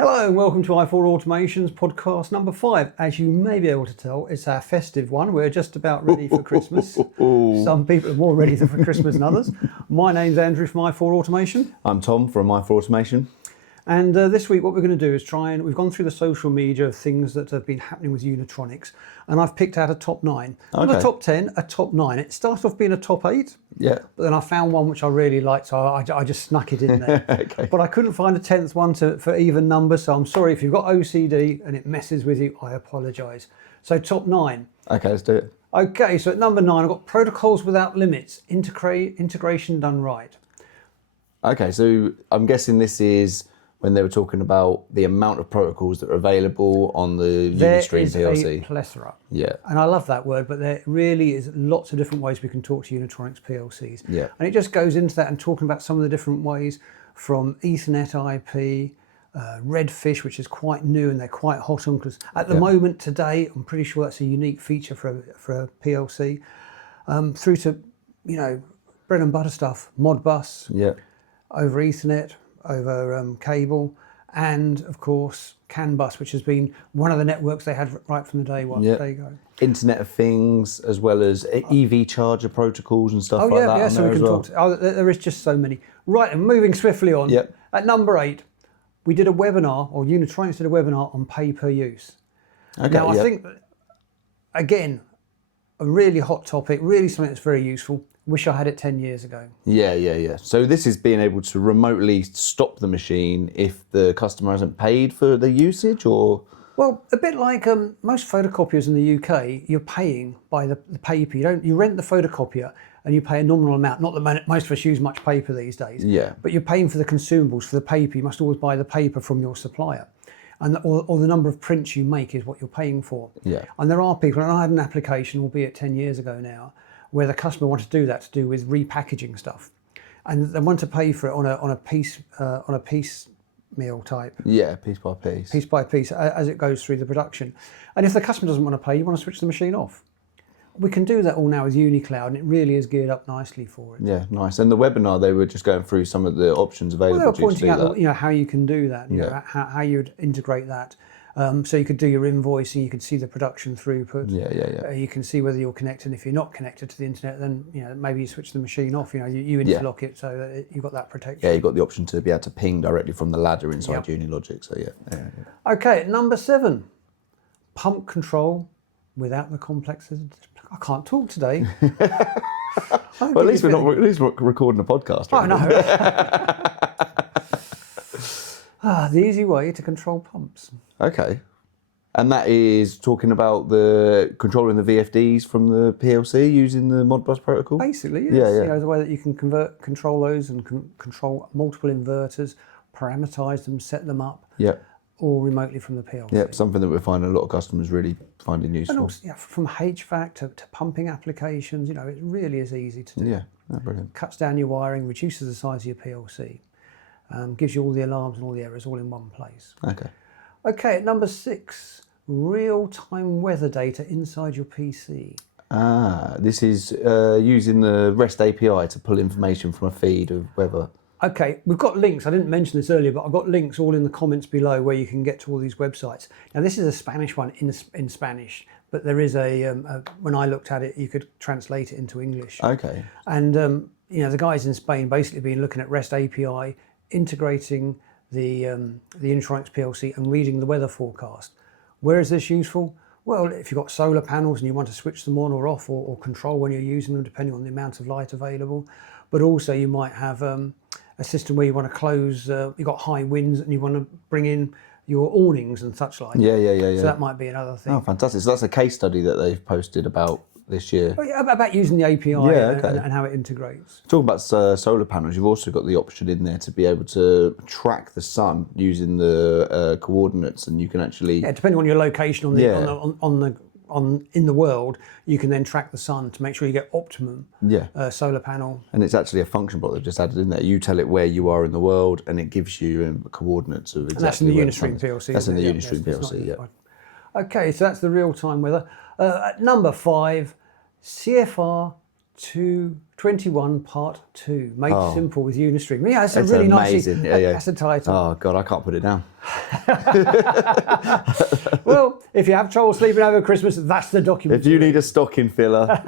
Hello and welcome to i4 Automation's podcast number 5. As you may be able to tell, it's our festive one. We're just about ready for Christmas. Some people are more ready for Christmas than others. My name's Andrew from i4 Automation. I'm Tom from i4 Automation. And this week what we're going to do is we've gone through the social media of things that have been happening with Unitronics, and I've picked out a top 9. Not a top 10, a top 9. It started off being a top 8, yeah, but then I found one which I really liked, so I just snuck it in there. Okay. But I couldn't find a 10th one for even numbers, so I'm sorry if you've got OCD and it messes with you, I apologise. So top 9. Okay, let's do it. Okay, so at number 9, I've got protocols without limits, integration done right. Okay, so I'm guessing this is when they were talking about the amount of protocols that are available on the Unistream PLC. There is a plethora. Yeah. And I love that word, but there really is lots of different ways we can talk to Unitronics PLCs. Yeah. And it just goes into that and talking about some of the different ways from Ethernet IP, Redfish, which is quite new and they're quite hot on, because at the moment today, I'm pretty sure that's a unique feature for a PLC, through to, bread and butter stuff, Modbus, Yeah. over Ethernet, over cable, and of course CAN bus, which has been one of the networks they had right from the day one. Yeah. There you go. Internet of Things, as well as EV charger protocols and stuff like that. Yeah, so we can talk. There is just so many. Right, and moving swiftly on. Yep. At number 8, we did a webinar, or Unitronics did a webinar on pay-per-use. Okay, Now, I think, again, a really hot topic, really something that's very useful. Wish I had it 10 years ago. Yeah. So this is being able to remotely stop the machine if the customer hasn't paid for the usage, or? Well, a bit like most photocopiers in the UK, you're paying by the paper. You rent the photocopier and you pay a nominal amount. Not that most of us use much paper these days. Yeah. But you're paying for the consumables, for the paper. You must always buy the paper from your supplier. Or the number of prints you make is what you're paying for. Yeah. And there are people, and I had an application, albeit 10 years ago now, where the customer wanted to do that to do with repackaging stuff, and they want to pay for it on a piecemeal type. Yeah, piece by piece as it goes through the production. And if the customer doesn't want to pay, you want to switch the machine off. We can do that all now with UniCloud, and it really is geared up nicely for it. Yeah, nice. And the webinar, they were just going through some of the options available. Well, they were pointing out how you can do that, how you'd integrate that. So you could do your invoicing, you could see the production throughput. Yeah. You can see whether you're connected. If you're not connected to the internet, then maybe you switch the machine off. You interlock it so that you've got that protection. Yeah, you've got the option to be able to ping directly from the ladder inside Unilogic. So yeah. Okay, number 7, pump control without the complexes. I can't talk today. Well, at least we're recording a podcast. Right? I know. The easy way to control pumps. Okay. And that is talking about the controlling the VFDs from the PLC using the Modbus protocol? Basically, yes. Yeah. The way that you can control those and control multiple inverters, parameterize them, set them up, all remotely from the PLC. Yeah, something that we're finding a lot of customers really finding useful. And also, from HVAC to pumping applications, it really is easy to do. Yeah, brilliant. Cuts down your wiring, reduces the size of your PLC, gives you all the alarms and all the errors all in one place. Okay, at number 6, real-time weather data inside your PC. This is using the REST API to pull information from a feed of weather. Okay, we've got links. I didn't mention this earlier, but I've got links all in the comments below where you can get to all these websites. Now, this is a Spanish one in Spanish, but there is when I looked at it, you could translate it into English. Okay. And, the guys in Spain basically been looking at REST API, integrating the Unitronics PLC and reading the weather forecast. Where is this useful? Well, if you've got solar panels and you want to switch them on or off or control when you're using them, depending on the amount of light available. But also you might have a system where you want to close, you've got high winds and you want to bring in your awnings and such like. Yeah. So that might be another thing. Oh, fantastic. So that's a case study that they've posted about this year. Oh, yeah, about using the API and how it integrates. Talking about solar panels, you've also got the option in there to be able to track the sun using the coordinates, and you can actually... Yeah, depending on your location in the world, you can then track the sun to make sure you get optimum solar panel. And it's actually a function block they've just added in there. You tell it where you are in the world, and it gives you coordinates of exactly where the sun is. And that's in the Unistream PLC. That's in the Unistream PLC, yeah. Okay, so that's the real-time weather. At number 5, CFR 21 Part 2, Made Simple with Unistream. Yeah, it's a really amazing. nice. Yeah. That's the title. Oh God, I can't put it down. Well, if you have trouble sleeping over Christmas, that's the document. If you need a stocking filler.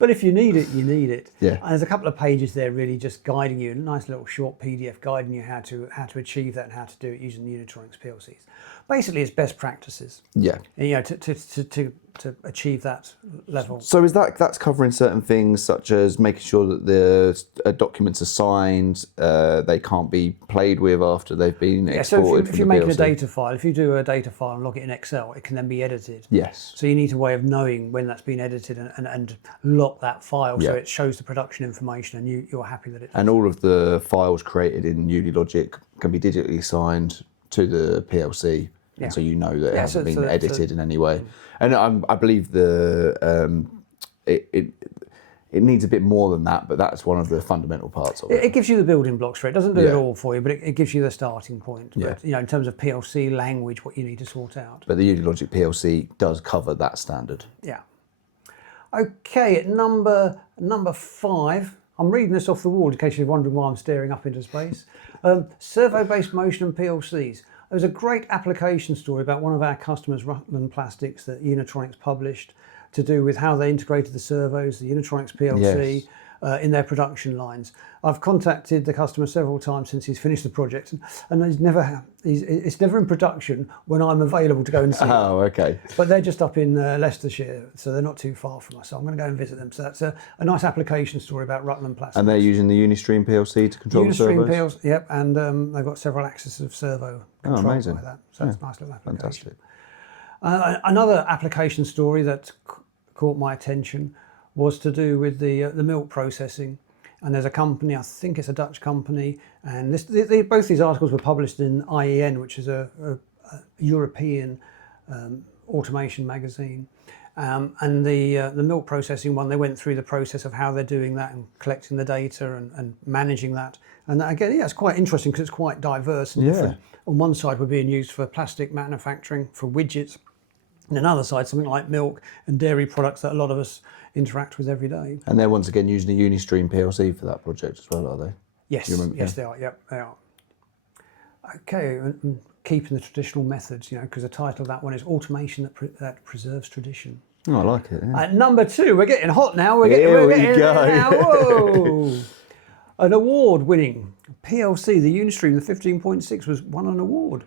But if you need it, you need it. Yeah. And there's a couple of pages there really just guiding you, a nice little short PDF guiding you how to achieve that and how to do it using the Unitronics PLCs. Basically, it's best practices. Yeah. You know, to achieve that level. So that's covering certain things such as making sure that the documents are signed, they can't be played with after they've been exported. So if you're making a data file, if you do a data file and log it in Excel, it can then be edited. Yes. So you need a way of knowing when that's been edited and lock that file so it shows the production information and you're happy that it. And all of the files created in Unilogic can be digitally signed to the PLC. Yeah. So you know that it hasn't been edited in any way. Mm. And I believe it needs a bit more than that, but that's one of the fundamental parts of it. It gives you the building blocks for it. It doesn't do it all for you, but it gives you the starting point. Yeah. But, you know, in terms of PLC language, what you need to sort out. But the Unilogic PLC does cover that standard. Yeah. Okay, at number 5, I'm reading this off the wall in case you're wondering why I'm staring up into space. Servo-Based motion and PLCs. There was a great application story about one of our customers, Rutland Plastics, that Unitronics published to do with how they integrated the servos, the Unitronics PLC, in their production lines. I've contacted the customer several times since he's finished the project, and it's never in production when I'm available to go and see it. Oh, okay. But they're just up in Leicestershire, so they're not too far from us. So I'm going to go and visit them. So that's a nice application story about Rutland Plastics. And they're using the Unistream PLC to control the servos? PLC, yep, and they've got several axes of servo control amazing. by that. So it's a nice little application. Fantastic. Another application story that caught my attention was to do with the milk processing. And there's a company, I think it's a Dutch company, and both these articles were published in IEN, which is a European automation magazine. And the milk processing one, they went through the process of how they're doing that and collecting the data and managing that. And again, it's quite interesting because it's quite diverse and different. On one side, we're being used for plastic manufacturing, for widgets. And another side, something like milk and dairy products that a lot of us interact with every day. And they're once again using a Unistream PLC for that project as well, are they? Yes, yes, they are. Yep, they are. Okay, and keeping the traditional methods, because the title of that one is Automation that Preserves Tradition. Oh, I like it. Yeah. At number 2, we're getting hot now. Here we go. Now. Whoa! An award-winning PLC, the Unistream, the 15.6, won an award.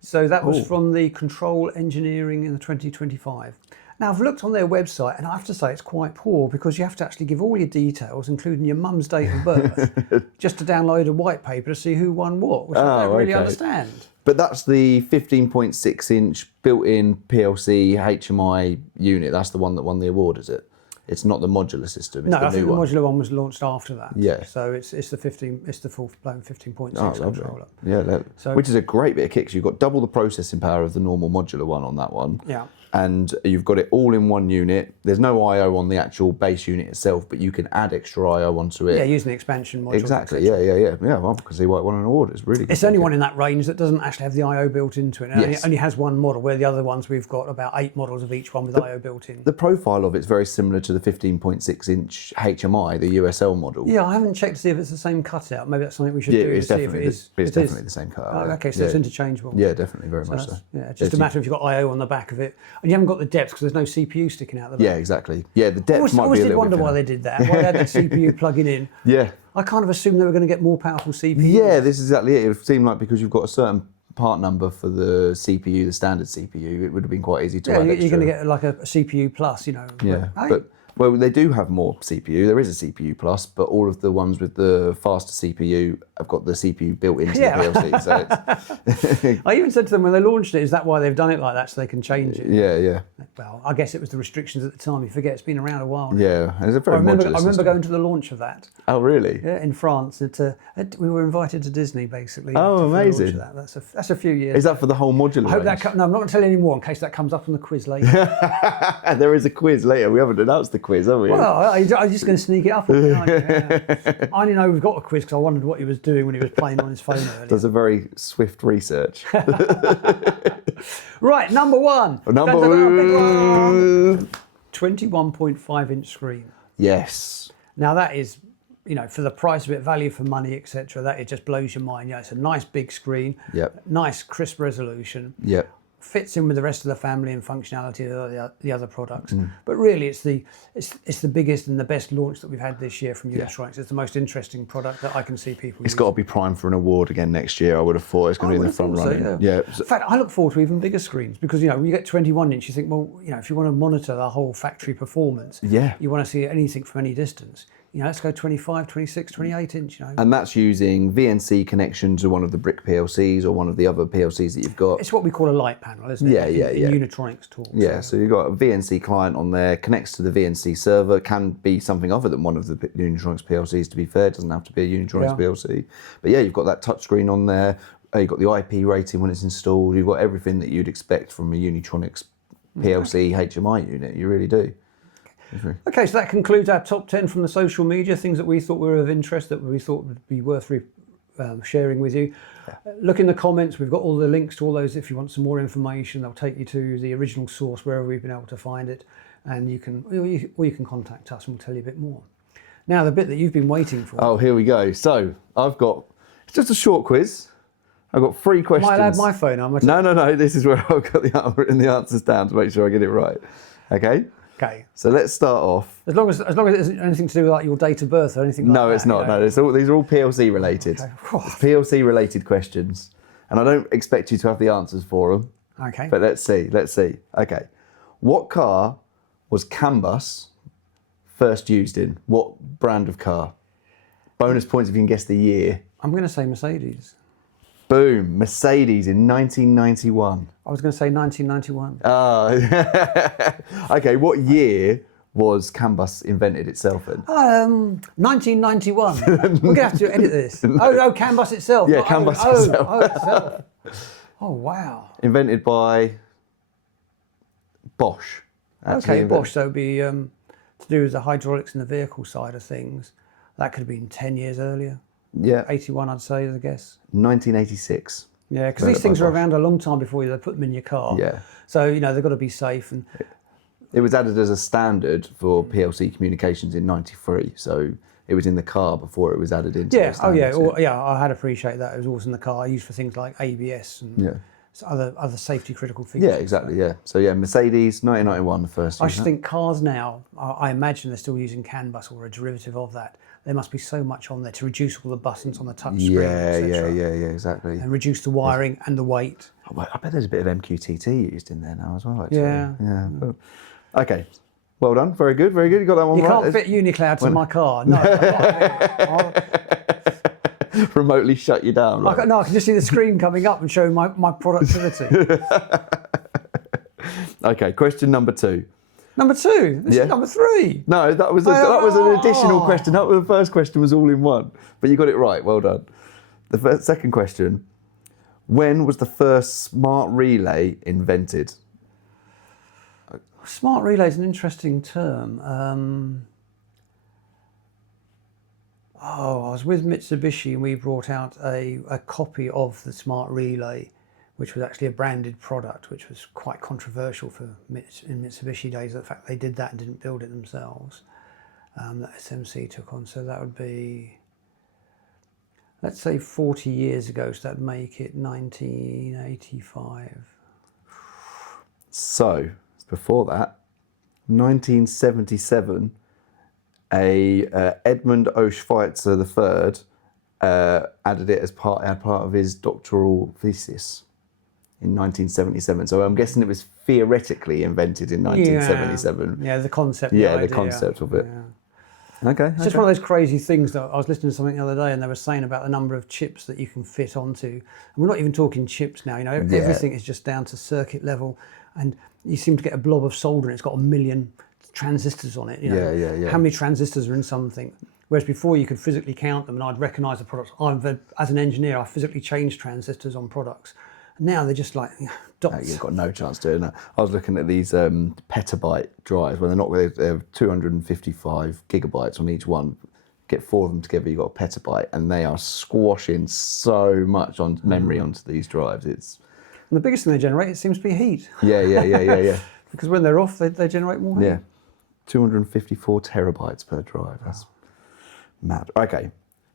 So that was from the Control Engineering in the 2025. Now, I've looked on their website, and I have to say it's quite poor because you have to actually give all your details, including your mum's date of birth, just to download a white paper to see who won what, which I don't really understand. But that's the 15.6-inch built-in PLC HMI unit. That's the one that won the award, is it? It's not the modular system. It's No, the I think new the one. modular one was launched after that. Yeah. So it's the full-blown 15.6 controller. Yeah, which is a great bit of kit because you've got double the processing power of the normal modular one on that one. Yeah. And you've got it all in one unit. There's no I/O on the actual base unit itself, but you can add extra I/O onto it. Yeah, using the expansion module. Exactly. Yeah. Well, because they won an award. It's really good. It's the only one in that range that doesn't actually have the I/O built into it. It only has one model, where the other ones we've got about 8 models of each one with I/O built in. The profile of it's very similar to the 15.6-inch HMI, the USL model. Yeah, I haven't checked to see if it's the same cutout. Maybe that's something we should do to see if it is. It's definitely the same cutout. Oh, okay, so it's interchangeable. Yeah, definitely, very much so. Yeah, just a matter of you've got I/O on the back of it, and you haven't got the depth because there's no CPU sticking out the back. Yeah, exactly. Yeah, the depth might be a little bit. I always did wonder why thinner. they did that. Why they had the CPU plugging in. Yeah. I kind of assumed they were going to get more powerful CPU. Yeah, this is exactly it. It seemed like because you've got a certain part number for the CPU, the standard CPU, it would have been quite easy to add extra. You're going to get like a CPU plus, Yeah, well, they do have more CPU. There is a CPU plus, but all of the ones with the faster CPU have got the CPU built into the PLC. So it's I even said to them when they launched it, is that why they've done it like that, so they can change it? Yeah. Well, I guess it was the restrictions at the time. You forget it's been around a while now. Yeah, and it's a very I remember system. going to the launch of that. Oh, really? Yeah, in France. We were invited to Disney, basically. Oh, amazing. To launch of that. That's a few years. Is that for the whole modular I hope range? no, I'm not going to tell you any more in case that comes up on the quiz later. There is a quiz later. We haven't announced the quiz, have we? Well, I'm just going to sneak it up on me, aren't you? Yeah. I only know we've got a quiz because I wondered what he was doing when he was playing on his phone earlier. Does a very swift research. Right, number 1. Number 1. 21.5-inch screen. Yes. Now that is, for the price of it, value for money, etc. That it just blows your mind. It's a nice big screen. Yep. Nice crisp resolution. Yep. Fits in with the rest of the family and functionality of the other products. But really, it's the biggest and the best launch that we've had this year from Unitronics. It's the most interesting product that I can see people It's using. got to be primed for an award again next year. I would have thought it's going to be in the front running. Yeah. In fact, I look forward to even bigger screens because when you get 21-inch, you think, well, if you want to monitor the whole factory performance, you want to see anything from any distance. Let's go 25, 26, 28-inch. And that's using VNC connection to one of the brick PLCs or one of the other PLCs that you've got. It's what we call a light panel, isn't it? Yeah. In Unitronics tools. Yeah, so you've got a VNC client on there, connects to the VNC server, can be something other than one of the Unitronics PLCs, to be fair. It doesn't have to be a Unitronics PLC. But yeah, you've got that touchscreen on there. You've got the IP rating when it's installed. You've got everything that you'd expect from a Unitronics PLC HMI unit. You really do. Okay, so that concludes our top 10 from the social media, things that we thought were of interest, that we thought would be worth sharing with you. Look in the comments, we've got all the links to all those. If you want some more information, they'll take you to the original source, wherever we've been able to find it, and you can contact us and we'll tell you a bit more. Now, the bit that you've been waiting for. Oh, here we go. So, it's just a short quiz. I've got 3 questions. Might I add my phone number? No, this is where I've got the answers down to make sure I get it right. Okay? Okay. So let's start off. As long as it isn't anything to do with like your date of birth or anything like that. No, it's not. No, these are all PLC related. Okay. It's PLC related questions. And I don't expect you to have the answers for them. Okay. But let's see. Okay. What car was CAN bus first used in? What brand of car? Bonus points if you can guess the year. I'm going to say Mercedes. Boom. Mercedes in 1991. I was going to say 1991. Okay, what year was CAN bus invented itself in? 1991. We're going to have to edit this. CAN bus itself. Yeah, CAN bus itself. Itself. Oh, wow. Invented by Bosch. Okay, Bosch. So it would be to do with the hydraulics and the vehicle side of things. That could have been 10 years earlier. Yeah. 81, I'd say, I guess. 1986. Yeah, because these things are around a long time before they put them in your car. Yeah. So, they've got to be safe. And it was added as a standard for PLC communications in 93. So it was in the car before it was added into the standards. I had appreciate that. It was always in the car, used for things like ABS and other safety critical features. Yeah, exactly, yeah. So yeah, Mercedes, 1991, the first. I just think cars now, I imagine they're still using CAN bus or a derivative of that. There must be so much on there to reduce all the buttons on the touch screen, etc. Yeah, exactly. And reduce the wiring and the weight. I bet there's a bit of MQTT used in there now as well, actually. Yeah. Okay. Well done. Very good. You got that one right. You can't fit Unicloud to my car. No. Remotely shut you down. Right? I can just see the screen coming up and showing my productivity. Okay, question number 2. Number 2? This is number 3. No, that was an additional question. That was the first question was all in one. But you got it right. Well done. The second question. When was the first smart relay invented? Smart relay is an interesting term. I was with Mitsubishi and we brought out a copy of the smart relay, which was actually a branded product, which was quite controversial in Mitsubishi days. The fact they did that and didn't build it themselves, that SMC took on. So that would be, let's say 40 years ago, so that'd make it 1985. So, before that, 1977, Edmund O. Schweitzer III added it as part of his doctoral thesis in 1977. So I'm guessing it was theoretically invented in 1977. Yeah, the concept. The concept of it. Yeah. Okay. It's just one of those crazy things that I was listening to something the other day and they were saying about the number of chips that you can fit onto. And we're not even talking chips now, everything is just down to circuit level and you seem to get a blob of solder and it's got a million transistors on it. How many transistors are in something? Whereas before you could physically count them and I'd recognise the products. As an engineer, I physically changed transistors on products. And now they're just like dots. You've got no chance doing that. I was looking at these petabyte drives when they're 255 gigabytes on each one. Get 4 of them together, you've got a petabyte, and they are squashing so much on memory onto these drives. And the biggest thing they generate, it seems to be heat. Yeah. Because when they're off, they generate more heat. Yeah. 254 terabytes per drive. That's mad. Okay,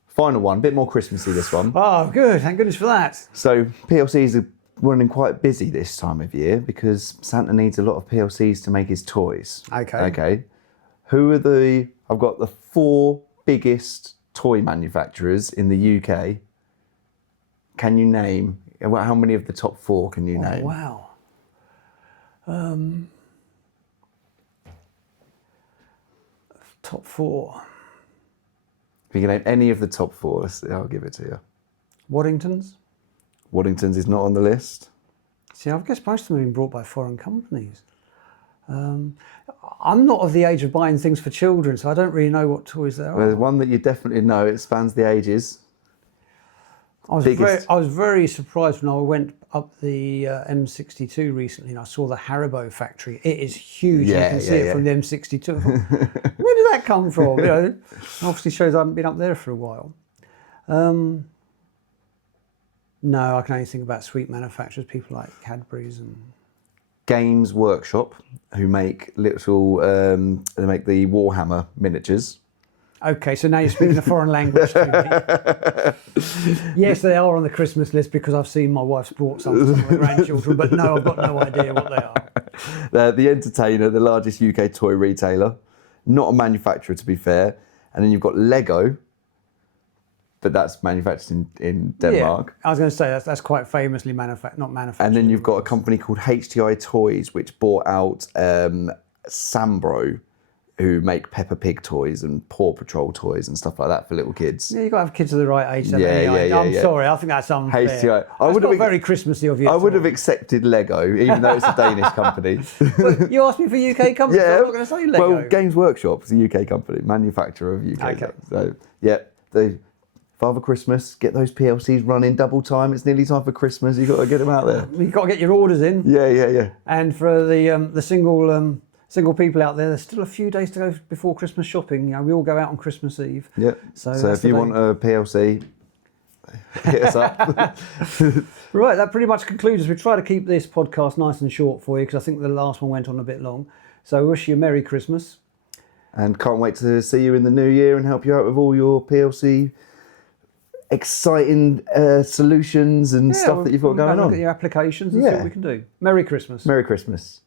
final one, a bit more Christmassy this one. Oh, good. Thank goodness for that. So PLCs are running quite busy this time of year because Santa needs a lot of PLCs to make his toys. Okay. I've got the 4 biggest toy manufacturers in the UK. Can you name, how many of the top 4 can you name? Wow. Top 4. If you can name any of the top 4, I'll give it to you. Waddington's? Waddington's is not on the list. See, I guess most of them have been brought by foreign companies. I'm not of the age of buying things for children, so I don't really know what toys there are. There's one that you definitely know, it spans the ages. I was very surprised when I went up the M62 recently and I saw the Haribo factory. It is huge. You can see it from the M62. I thought, where did that come from? You know, obviously shows I haven't been up there for a while. No, I can only think about sweet manufacturers, people like Cadbury's and Games Workshop, who make little, they make the Warhammer miniatures. Okay, so now you're speaking a foreign language to me. Yes, they are on the Christmas list because I've seen my wife's brought some to my grandchildren, but no, I've got no idea what they are. The Entertainer, the largest UK toy retailer, not a manufacturer to be fair. And then you've got Lego, but that's manufactured in Denmark. Yeah, I was going to say that's quite famously not manufactured. And then you've got a company called HTI Toys, which bought out Sambro, who make Peppa Pig toys and Paw Patrol toys and stuff like that for little kids. Yeah, you've got to have kids of the right age. I'm sorry, I think that's unfair. HTI. That's not very Christmassy of you. I would have accepted Lego, even though it's a Danish company. But you asked me for UK companies, so I'm not going to say Lego. Well, Games Workshop is a UK company, manufacturer of UK. Okay. So, yeah, Father Christmas, get those PLCs running double time. It's nearly time for Christmas. You've got to get them out there. You've got to get your orders in. Yeah. And for the single people out there, there's still a few days to go before Christmas shopping. You know, we all go out on Christmas Eve. Yeah. So if you want a PLC, hit us up. Right, that pretty much concludes us. We try to keep this podcast nice and short for you because I think the last one went on a bit long. So I wish you a Merry Christmas. And can't wait to see you in the new year and help you out with all your PLC exciting solutions and stuff that you've got going on. Look at your applications and see what we can do. Merry Christmas. Merry Christmas.